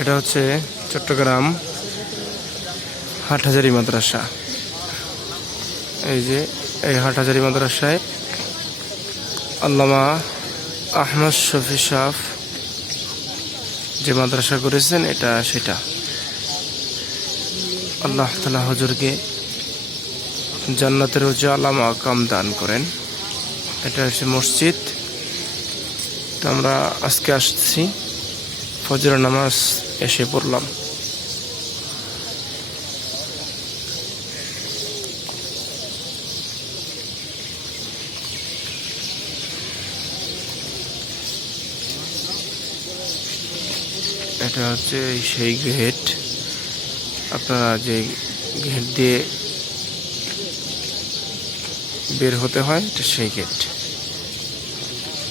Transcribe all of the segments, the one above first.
এটা হচ্ছে চট্টগ্রাম হাটহাজারি মাদ্রাসা। এই যে এই হাটহাজারি মাদ্রাসায় আল্লামা আহমদ শফি সাহ যে মাদ্রাসা করেছেন, এটা সেটা। আল্লাহ তালা হজুরকে জান্নাতের উজ্জ্বলা মাকাম দান করেন। এটা হচ্ছে মসজিদ। তো আমরা আজকে আসছি ফজর নামাজ এসে পড়লাম। এটা হচ্ছে সেই গেট। আপনারা যে গেট দিয়ে বের হতে হয়, এটা সেই গেট।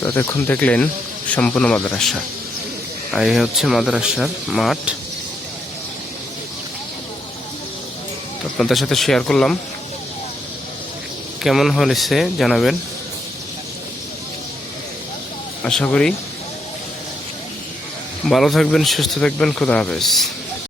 তো এতক্ষণ দেখলেন সম্পূর্ণ মাদ্রাসা। আর এই হচ্ছে মাদ্রাসার মাঠ। তো আপনাদের সাথে শেয়ার করলাম। কেমন হয়েছে জানাবেন। আশা করি ভালো থাকবেন, সুস্থ থাকবেন। খুদা হাফেজ।